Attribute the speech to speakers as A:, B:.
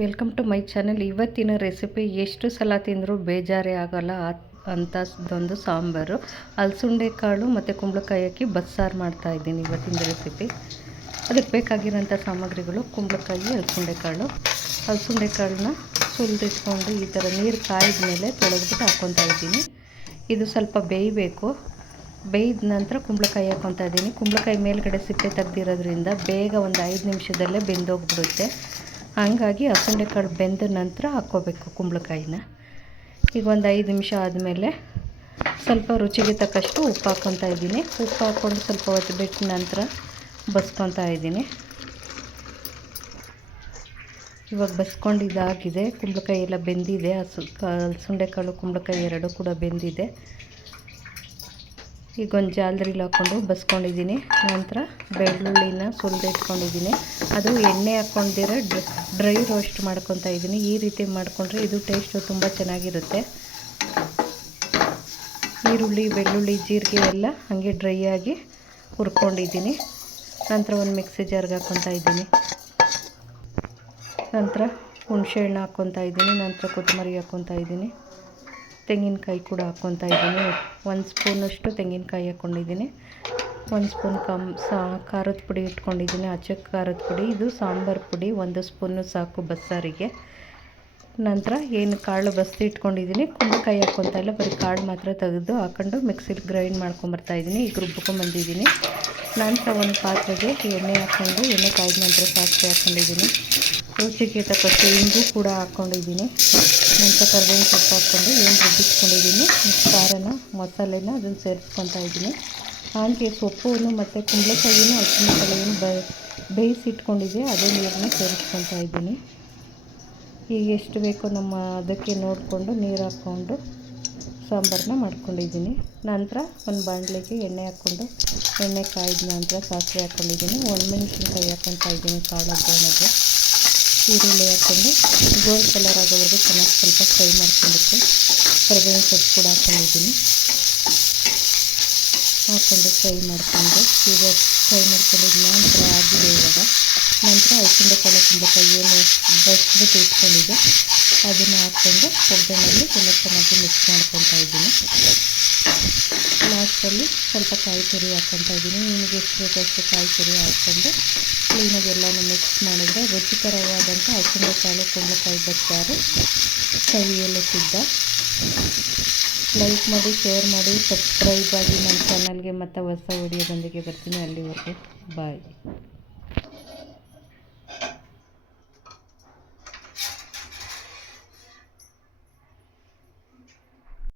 A: Welcome to my channel. ಇವತ್ತಿನ recipe, ಎಷ್ಟು ಸಲ ತಿಂದರೂ ಬೇಜಾರೇ ಆಗಲ್ಲ ಅಂಥದ್ದೊಂದು ಸಾಂಬಾರು. ಅಲಸುಂಡೆ ಕಾಳು ಮತ್ತು ಕುಂಬಳಕಾಯಿ ಹಾಕಿ ಬಸ್ಸಾರು ಮಾಡ್ತಾಯಿದ್ದೀನಿ ಇವತ್ತಿನ ರೆಸಿಪಿ. ಅದಕ್ಕೆ ಬೇಕಾಗಿರೋಂಥ ಸಾಮಗ್ರಿಗಳು ಕುಂಬಳಕಾಯಿ ಅಲಸುಂಡೆ ಕಾಳು. ಅಲಸುಂಡೆ ಕಾಳನ್ನ ಸುಲಿದಿಟ್ಕೊಂಡು ಈ ಥರ ನೀರು ಕಾಯಿದ ಮೇಲೆ ತೊಳೆದ್ಬಿಟ್ಟು ಹಾಕ್ಕೊತಾ ಇದ್ದೀನಿ. ಇದು ಸ್ವಲ್ಪ ಬೇಯಬೇಕು. ಬೇಯ್ದ ನಂತರ ಕುಂಬಳಕಾಯಿ ಹಾಕ್ಕೊತಾ ಇದ್ದೀನಿ. ಕುಂಬಳಕಾಯಿ ಮೇಲ್ಗಡೆ ಸಿಪ್ಪೆ ತೆಗ್ದಿರೋದ್ರಿಂದ ಬೇಗ ಒಂದು ಐದು ನಿಮಿಷದಲ್ಲೇ ಬೆಂದೋಗ್ಬಿಡುತ್ತೆ. ಹಾಗಾಗಿ ಹಸುಂಡೆ ಕಾಳು ಬೆಂದ ನಂತರ ಹಾಕ್ಕೋಬೇಕು ಕುಂಬಳಕಾಯಿನ. ಈಗ ಒಂದು ಐದು ನಿಮಿಷ ಆದಮೇಲೆ ಸ್ವಲ್ಪ ರುಚಿಗೆ ತಕ್ಕಷ್ಟು ಉಪ್ಪು ಹಾಕ್ಕೊತಾ ಇದ್ದೀನಿ. ಉಪ್ಪು ಹಾಕ್ಕೊಂಡು ಸ್ವಲ್ಪ ಹೊತ್ತು ಬಿಟ್ಟ ನಂತರ ಬಸ್ಕೊತಾ ಇದ್ದೀನಿ. ಇವಾಗ ಬಸ್ಕೊಂಡಿದ್ದಾಗಿದೆ ಕುಂಬಳಕಾಯಿ ಎಲ್ಲ ಬೆಂದಿದೆ. ಹಸು ಹಲಸುಂಡೆ ಕಾಳು ಕುಂಬಳಕಾಯಿ ಎರಡೂ ಕೂಡ ಬೆಂದಿದೆ. ಈಗ ಒಂದು ಜಾಲರಿಲಿ ಹಾಕ್ಕೊಂಡು ಬಸ್ಕೊಂಡಿದ್ದೀನಿ. ನಂತರ ಬೆಳ್ಳುಳ್ಳಿನ ಸುಲಿದಿಟ್ಕೊಂಡಿದ್ದೀನಿ ಅದು ಎಣ್ಣೆ ಹಾಕ್ಕೊಂಡಿರೋ ಡ್ರೈ ರೋಸ್ಟ್ ಮಾಡ್ಕೊತಾ ಇದ್ದೀನಿ. ಈ ರೀತಿ ಮಾಡಿಕೊಂಡ್ರೆ ಇದು ಟೇಸ್ಟು ತುಂಬ ಚೆನ್ನಾಗಿರುತ್ತೆ. ಈರುಳ್ಳಿ, ಬೆಳ್ಳುಳ್ಳಿ, ಜೀರಿಗೆ ಎಲ್ಲ ಹಾಗೆ ಡ್ರೈ ಆಗಿ ಹುರ್ಕೊಂಡಿದ್ದೀನಿ. ನಂತರ ಒಂದು ಮಿಕ್ಸಿ ಜಾರ್ಗೆ ಹಾಕ್ಕೊತಾ ಇದ್ದೀನಿ. ನಂತರ ಹುಣಸೆ ಹಣ್ಣು ಇದ್ದೀನಿ. ನಂತರ ಕೊತ್ತಂಬರಿ ಹಾಕ್ಕೊತಾ ಇದ್ದೀನಿ. ತೆಂಗಿನಕಾಯಿ ಕೂಡ ಹಾಕ್ಕೊತಾ ಇದ್ದೀನಿ. ಒಂದು ಸ್ಪೂನಷ್ಟು ತೆಂಗಿನಕಾಯಿ ಹಾಕ್ಕೊಂಡಿದ್ದೀನಿ ಒಂದು ಸ್ಪೂನ್ ಕಮ್, ಸಾ, ಖಾರದ ಪುಡಿ ಇಟ್ಕೊಂಡಿದ್ದೀನಿ. ಅಚ್ಚ ಖಾರದ ಪುಡಿ, ಇದು ಸಾಂಬಾರು ಪುಡಿ, ಒಂದು ಸ್ಪೂನು ಸಾಕು ಬಸ್ಸಾರಿಗೆ. ನಂತರ ಏನು ಕಾಳು ಬಸ್ತಿ ಇಟ್ಕೊಂಡಿದ್ದೀನಿ. ಕುಂಬಳಕಾಯಿ ಹಾಕ್ಕೊತಾ ಇಲ್ಲ, ಬರೀ ಕಾಳು ಮಾತ್ರ ತೆಗೆದು ಹಾಕ್ಕೊಂಡು ಮಿಕ್ಸಿಲಿ ಗ್ರೈಂಡ್ ಮಾಡ್ಕೊಂಬರ್ತಾಯಿದ್ದೀನಿ ಈಗ ರುಬ್ಕೊಂಬಂದಿದ್ದೀನಿ ನಂತರ ಒಂದು ಪಾತ್ರೆಗೆ ಎಣ್ಣೆ ಹಾಕ್ಕೊಂಡು ಎಣ್ಣೆ ಕಾಯ್ದ ನಂತರ ಸಾಸಿವೆ ಹಾಕ್ಕೊಂಡಿದ್ದೀನಿ ರುಚಿಗೆ ತಕ್ಕಷ್ಟು ಇಂಗು ಕೂಡ ಹಾಕ್ಕೊಂಡಿದ್ದೀನಿ. ನಂತರ ಕರ್ಬೇವಿನ ಸೊಪ್ಪು ಹಾಕ್ಕೊಂಡು ಏನು ರುಬ್ಬಿಸ್ಕೊಂಡಿದ್ದೀನಿ. ಖಾರನ, ಮಸಾಲೆನ ಅದನ್ನು ಸೇರಿಸ್ಕೊತಾ ಇದ್ದೀನಿ. ಹಾಗೆ ಸೊಪ್ಪನ್ನು ಮತ್ತು ಕುಂಬಳಕಾಯಿನೂ, ಹಸಿಮೆಣಸಿನಕಾಯಿನೂ ಬ, ಬೇಯಿಸಿಟ್ಕೊಂಡಿದ್ದೆ. ಅದೇ ನೀರನ್ನ ಸೇರಿಸ್ಕೊತಾ ಇದ್ದೀನಿ. ಈಗ ಎಷ್ಟು ಬೇಕೋ ನಮ್ಮ ಅದಕ್ಕೆ ನೋಡಿಕೊಂಡು ನೀರು ಹಾಕ್ಕೊಂಡು ಸಾಂಬಾರನ್ನ ಮಾಡ್ಕೊಂಡಿದ್ದೀನಿ. ನಂತರ ಒಂದು ಬಾಣಲೆಗೆ ಎಣ್ಣೆ ಹಾಕ್ಕೊಂಡು, ಎಣ್ಣೆ ಕಾಯ್ದ ನಂತರ ಸಾಸಿವೆ ಹಾಕ್ಕೊಂಡಿದ್ದೀನಿ. ಮೆಣಸಿನ್ಕಾಯಿ ಹಾಕ್ಕೊತಾ ಇದ್ದೀನಿ ಕಾಳು ಒಗ್ಗರಣೆಗೆ ಈರುಳ್ಳಿ ಹಾಕ್ಕೊಂಡು ಗೋಲ್ಡ್ ಕಲರ್ ಆಗೋವರೆಗೂ ಚೆನ್ನಾಗಿ ಸ್ವಲ್ಪ ಫ್ರೈ ಮಾಡ್ಕೊಬೇಕು ಕರಿಬೇವಿನ ಸೊಪ್ಪು ಕೂಡ ಹಾಕ್ಕೊಂಡಿದ್ದೀನಿ ಹಾಕ್ಕೊಂಡು ಫ್ರೈ ಮಾಡಿಕೊಂಡು ಈಗ ಫ್ರೈ ಮಾಡ್ಕೊಂಡಿದ್ದ ನಂತರ ಆಗಿದೆ ಇವಾಗ. ನಂತರ ಹಸಿಂಡೆ ಕಾಳು ಕುಂಬಳಕಾಯಿ ಏನು ಬಸ್ಬಿಟ್ಟು ಇಟ್ಕೊಂಡಿದ್ದೆ. ಅದನ್ನು ಹಾಕ್ಕೊಂಡು ಒಗ್ಗರಣೆಯಲ್ಲಿ ಎಲ್ಲ ಚೆನ್ನಾಗಿ ಮಿಕ್ಸ್ ಮಾಡ್ಕೊತಾ ಇದ್ದೀನಿ. ಲಾಸ್ಟಲ್ಲಿ ಸ್ವಲ್ಪ ಕಾಯಿ ತುರಿ ಹಾಕ್ಕೊತಾ ಇದ್ದೀನಿ. ನಿಮಗೆ ಎಷ್ಟು ಬೇಕೋ ಅಷ್ಟು ಕಾಯಿ ತುರಿ ಹಾಕ್ಕೊಂಡು ಕ್ಲೀನಾಗಿ ಎಲ್ಲನೂ ಮಿಕ್ಸ್ ಮಾಡಿದರೆ ರುಚಿಕರವಾದಂಥ ಕಾಳು ಕುಂಬಳಕಾಯಿ, ಬಸ್ಸಾರು ಕೈಯಲ್ಲಿ ಸಿದ್ಧ. ಲೈಕ್ ಮಾಡಿ ಶೇರ್ ಮಾಡಿ ಸಬ್ಸ್ಕ್ರೈಬ್ ಆಗಿ ನನ್ನ ಚಾನಲ್ಗೆ ಮತ್ತು ಹೊಸ ವಿಡಿಯೋದೊಂದಿಗೆ ಬರ್ತೀನಿ. ಅಲ್ಲಿವರೆಗೂ ಬಾಯ್